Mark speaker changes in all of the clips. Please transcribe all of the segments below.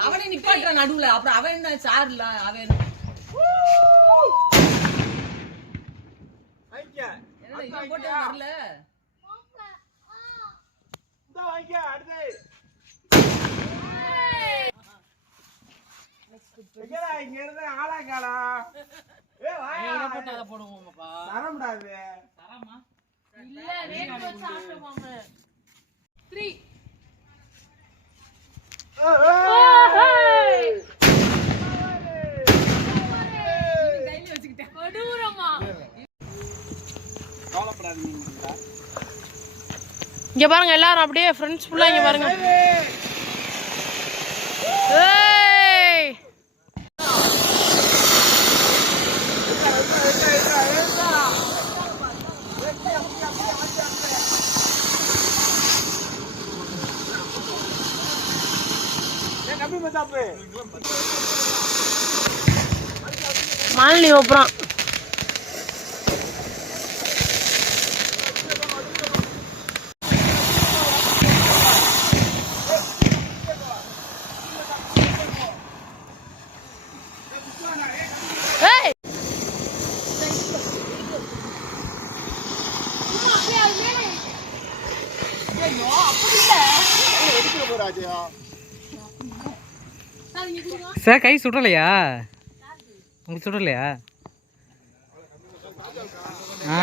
Speaker 1: அவனே நிப்பாட்டுற நடுவுல. அப்புறம் அவன் தான் சார்ல அவன் போட்டு வரல?
Speaker 2: ஏ வாயா.
Speaker 1: போட்டு
Speaker 3: அத
Speaker 2: போடுவோம்ப்பா.
Speaker 3: இங்க பாருங்க எல்லாரும் அப்படியே ஃப்ரெண்ட்ஸ் ஃபுல்லா இங்க பாருங்க. மாலினி ஒப்புறான் ஏய்
Speaker 4: சார் கை சுடலையா உங்களுக்கு சுடலையா ஆ.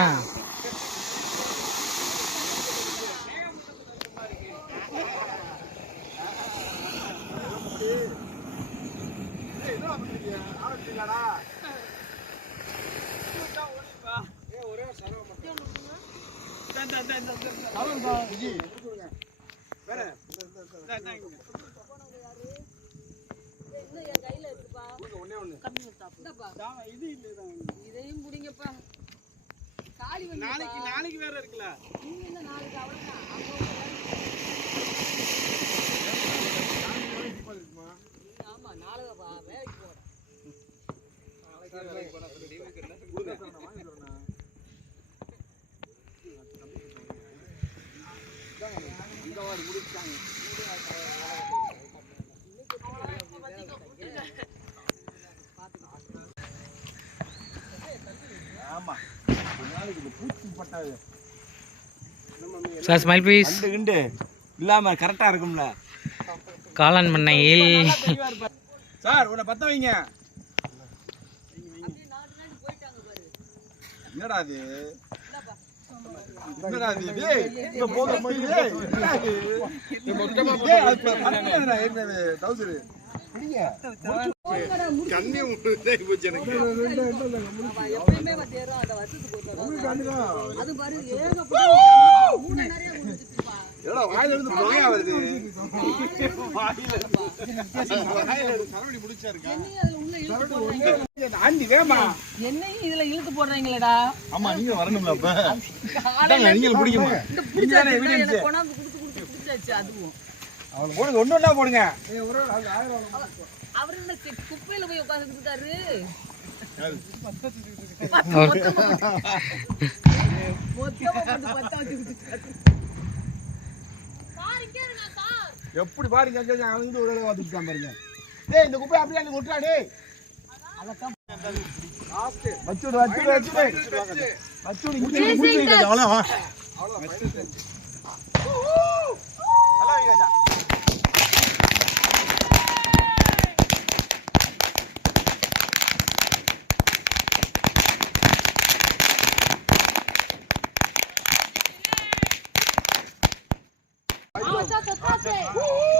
Speaker 1: இதையும் புடிங்கப்பா
Speaker 2: நாளைக்கு நாளைக்கு வேற இருக்குல்ல.
Speaker 1: ஆமா நாளை வா- வேலைக்கு போறேன்
Speaker 2: ஆமா ஒரு நாளைக்கு இந்த பூச்சி பட்டாது
Speaker 4: சார் ஸ்மைல் ப்ளீஸ்
Speaker 2: கிண்டு இல்லாம கரெக்டா இருக்கும்ல.
Speaker 4: காளான் பண்ணையில்.
Speaker 2: சார் உன்னை பத்த வைங்க. என்னடா இது என்னடா போக முடியுது டேய் என்னடா அது டவுசர் கண்ணி உங்களுக்கு போச்சு வாயில இருந்து புகையா வருது. வாயில இருந்து வாயில இருந்து சரவடி முடிச்சா இருக்கா
Speaker 1: என்னையும் அதுல உள்ள இழுத்து போடுறாங்க
Speaker 2: ஆண்டி வேமா
Speaker 1: என்னையும் இதுல இழுத்து போடுறாங்களேடா.
Speaker 2: ஆமா நீங்க வரணும்ல அப்ப.
Speaker 1: அதுவும்.
Speaker 2: போடுங்க ஒண்ணு ஒண்ணா போடுங்க.
Speaker 1: அவர் என்ன குப்பையில போய் உட்காந்துட்டு இருக்காரு.
Speaker 2: எப்படி பாருங்க அங்க அங்க இருந்து ஒரு வந்துட்டான் பாருங்க. டேய் இந்த குப்பை அப்படியே அங்க கொட்டுறா டேய். வச்சுடு வச்சுடு வச்சுடு. வச்சுடு இங்க முடிச்சு வைங்க அவ்வளவு வா நல்லா வைங்க
Speaker 3: ஆ, தொத்தாச்சு.